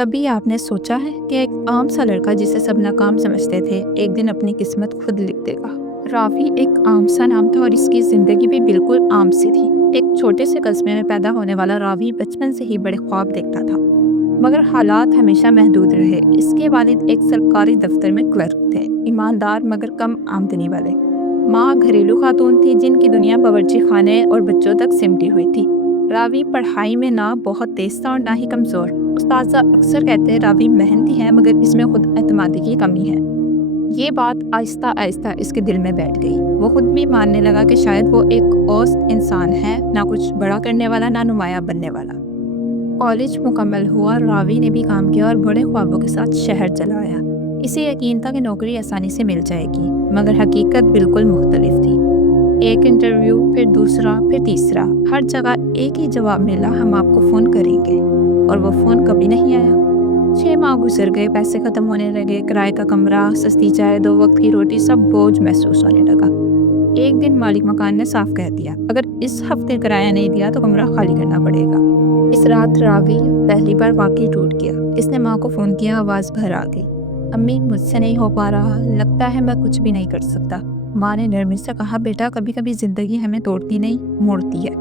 کبھی آپ نے سوچا ہے کہ ایک عام سا لڑکا جسے سب ناکام سمجھتے تھے ایک دن اپنی قسمت خود لکھ دے گا۔ راوی ایک عام سا نام تھا اور اس کی زندگی بھی بالکل عام سی تھی۔ ایک چھوٹے سے قصبے میں پیدا ہونے والا راوی بچپن سے ہی بڑے خواب دیکھتا تھا، مگر حالات ہمیشہ محدود رہے۔ اس کے والد ایک سرکاری دفتر میں کلرک تھے، ایماندار مگر کم آمدنی والے۔ ماں گھریلو خاتون تھی جن کی دنیا باورچی خانے اور بچوں تک سمٹی ہوئی تھی۔ راوی پڑھائی میں نہ بہت تیز تھا اور نہ ہی کمزور۔ استاذہ اکثر کہتے ہیں راوی محنتی ہے مگر اس میں خود اعتمادی کی کمی ہے۔ یہ بات آہستہ آہستہ اس کے دل میں بیٹھ گئی۔ وہ خود بھی ماننے لگا کہ شاید وہ ایک اوسط انسان ہے، نہ کچھ بڑا کرنے والا نہ نمایاں بننے والا۔ کالج مکمل ہوا، راوی نے بھی کام کیا اور بڑے خوابوں کے ساتھ شہر چلا آیا۔ اسے یقین تھا کہ نوکری آسانی سے مل جائے گی، مگر حقیقت بالکل مختلف تھی۔ ایک انٹرویو، پھر دوسرا، پھر تیسرا، ہر جگہ ایک ہی جواب ملا، ہم آپ کو فون کریں گے، اور وہ فون کبھی نہیں آیا۔ 6 ماہ گزر گئے، پیسے ختم ہونے لگے، کرائے کا کمرہ، سستی چائے، 2 وقت کی روٹی، سب بوجھ محسوس ہونے لگا۔ ایک دن مالک مکان نے صاف کہہ دیا، اگر اس ہفتے کرایہ نہیں دیا تو کمرہ خالی کرنا پڑے گا۔ اس رات راوی پہلی بار واقعی ٹوٹ گیا۔ اس نے ماں کو فون کیا، آواز بھر آ گئی، امی مجھ سے نہیں ہو پا رہا، لگتا ہے میں کچھ بھی نہیں کر سکتا۔ ماں نے نرمی سے کہا، بیٹا کبھی کبھی زندگی ہمیں توڑتی نہیں موڑتی ہے،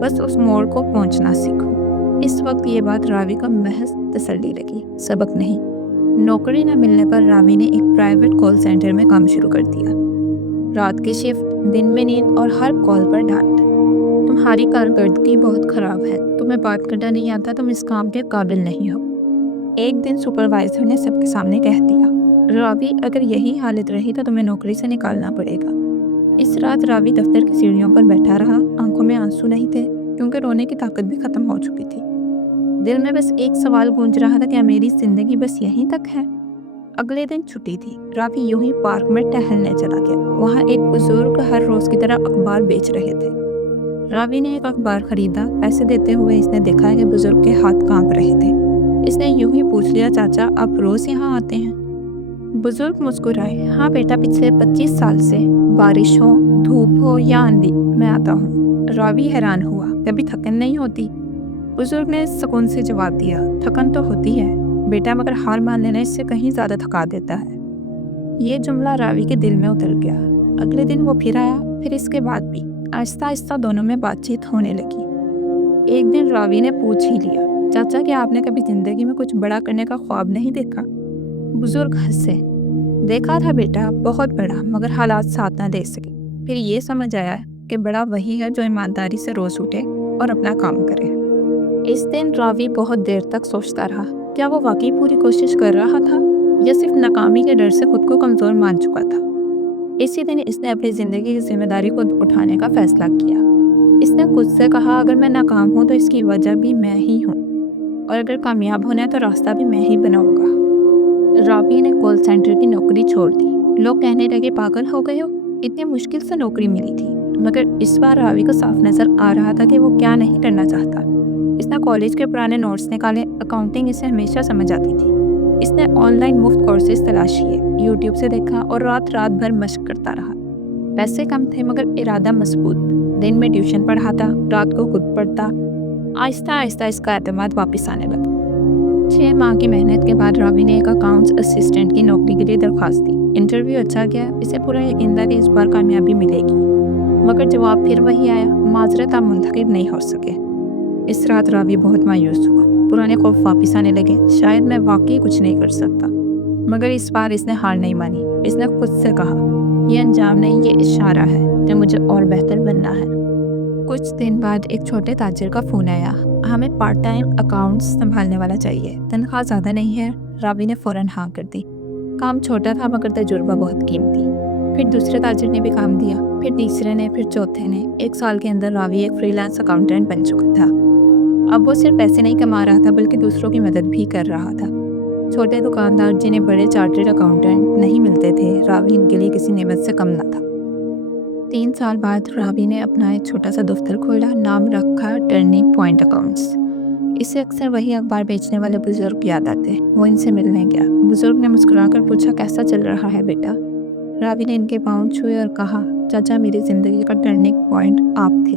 بس اس موڑ کو پہنچنا سیکھو۔ اس وقت یہ بات راوی کا محض تسلی لگی، سبق نہیں۔ نوکری نہ ملنے پر راوی نے ایک پرائیویٹ کال سینٹر میں کام شروع کر دیا۔ رات کی شفٹ، دن میں نیند اور ہر کال پر ڈانٹ۔ تمہاری کارکردگی بہت خراب ہے، تمہیں بات کرنا نہیں آتا، تم اس کام کے قابل نہیں ہو، ایک دن سپروائزر نے سب کے سامنے کہہ دیا۔ راوی اگر یہی حالت رہی تو تمہیں نوکری سے نکالنا پڑے گا۔ اس رات راوی دفتر کی سیڑھیوں پر بیٹھا رہا، آنکھوں میں آنسو نہیں تھے کیونکہ رونے کی طاقت بھی ختم ہو چکی تھی۔ دل میں بس ایک سوال گونج رہا تھا، کیا میری زندگی بس یہیں تک ہے؟ اگلے دن چھٹی تھی، راوی یوں ہی پارک میں ٹہلنے چلا گیا۔ وہاں ایک بزرگ ہر روز کی طرح اخبار بیچ رہے تھے۔ راوی نے ایک اخبار خریدا۔ پیسے دیتے ہوئے اس نے دیکھا کہ بزرگ کے ہاتھ کانپ رہے تھے۔ اس نے یوں ہی پوچھ لیا، چاچا آپ روز یہاں آتے ہیں؟ بزرگ مسکرائے، ہاں بیٹا، پچھلے 25 سال سے، بارش ہو، دھوپ ہو یا آندھی، میں آتا ہوں۔ راوی حیران ہوا، کبھی تھکن نہیں ہوتی؟ بزرگ نے سکون سے جواب دیا، تھکن تو ہوتی ہے بیٹا، مگر ہار مان لینا اس سے کہیں زیادہ تھکا دیتا ہے۔ یہ جملہ راوی کے دل میں اتر گیا۔ اگلے دن وہ پھر آیا، پھر اس کے بعد بھی۔ آہستہ آہستہ دونوں میں بات چیت ہونے لگی۔ ایک دن راوی نے پوچھ ہی لیا، چاچا کیا آپ نے کبھی زندگی میں کچھ بڑا کرنے کا خواب نہیں دیکھا؟ بزرگ ہنسے، دیکھا تھا بیٹا، بہت بڑا، مگر حالات ساتھ نہ دے سکے۔ پھر یہ سمجھ آیا کہ بڑا وہی ہے جو ایمانداری سے روز اٹھے اور اپنا کام کرے۔ اس دن راوی بہت دیر تک سوچتا رہا، کیا وہ واقعی پوری کوشش کر رہا تھا یا صرف ناکامی کے ڈر سے خود کو کمزور مان چکا تھا؟ اسی دن اس نے اپنی زندگی کی ذمہ داری خود اٹھانے کا فیصلہ کیا۔ اس نے خود سے کہا، اگر میں ناکام ہوں تو اس کی وجہ بھی میں ہی ہوں، اور اگر کامیاب ہونا ہے تو راستہ بھی میں ہی بناؤں گا۔ راوی نے کال سینٹر کی نوکری چھوڑ دی۔ لوگ کہنے لگے، پاگل ہو گئے ہو، اتنی مشکل سے نوکری ملی تھی۔ مگر اس بار راوی کو صاف نظر آ رہا تھا کہ وہ کیا نہیں کرنا چاہتا۔ اس نے کالج کے پرانے نوٹس نکالے، اکاؤنٹنگ اسے ہمیشہ سمجھ آتی تھی۔ اس نے آن لائن مفت کورسز تلاش کیے، یوٹیوب سے دیکھا اور رات بھر مشق کرتا رہا۔ پیسے کم تھے مگر ارادہ مضبوط۔ دن میں ٹیوشن پڑھاتا، رات کو خود پڑھتا۔ آہستہ آہستہ اس کا اعتماد واپس آنے لگا۔ 6 ماہ کی محنت کے بعد راوی نے ایک اکاؤنٹس اسسٹنٹ کی نوکری کے لیے درخواست دی۔ انٹرویو اچھا گیا، اسے پورا یقین تھا کہ اس بار کامیابی ملے گی، مگر جواب پھر وہی آیا، معذرت آپ منتخب نہیں ہو سکے۔ اس رات راوی بہت مایوس ہوا، پرانے خوف واپس آنے لگے، شاید میں واقعی کچھ نہیں کر سکتا۔ مگر اس بار اس نے ہار نہیں مانی۔ اس نے خود سے کہا، یہ انجام نہیں، یہ اشارہ ہے کہ مجھے اور بہتر بننا ہے۔ کچھ دن بعد ایک چھوٹے تاجر کا فون آیا، ہمیں پارٹ ٹائم اکاؤنٹس سنبھالنے والا چاہیے، تنخواہ زیادہ نہیں ہے۔ راوی نے فوراً ہاں کر دی۔ کام چھوٹا تھا مگر تجربہ بہت قیمتی۔ پھر دوسرے تاجر نے بھی کام دیا، پھر تیسرے نے، پھر چوتھے نے۔ 1 سال کے اندر راوی ایک فری لانس اکاؤنٹنٹ بن چکا تھا۔ اب وہ صرف پیسے نہیں کما رہا تھا بلکہ دوسروں کی مدد بھی کر رہا تھا۔ چھوٹے دکاندار جنہیں بڑے چارٹرڈ اکاؤنٹنٹ نہیں ملتے تھے، راوی ان کے لیے کسی نعمت سے کم نہ تھا۔ 3 سال بعد راوی نے اپنا ایک چھوٹا سا دفتر کھولا، نام رکھا ٹرننگ پوائنٹ اکاؤنٹس۔ اسے اکثر وہی اخبار بیچنے والے بزرگ یاد آتے۔ وہ ان سے ملنے گیا۔ بزرگ نے مسکرا کر پوچھا، کیسا چل رہا ہے بیٹا؟ راوی نے ان کے پاؤں چھوئے اور کہا، چاچا میری زندگی کا ٹرننگ پوائنٹ آپ تھے۔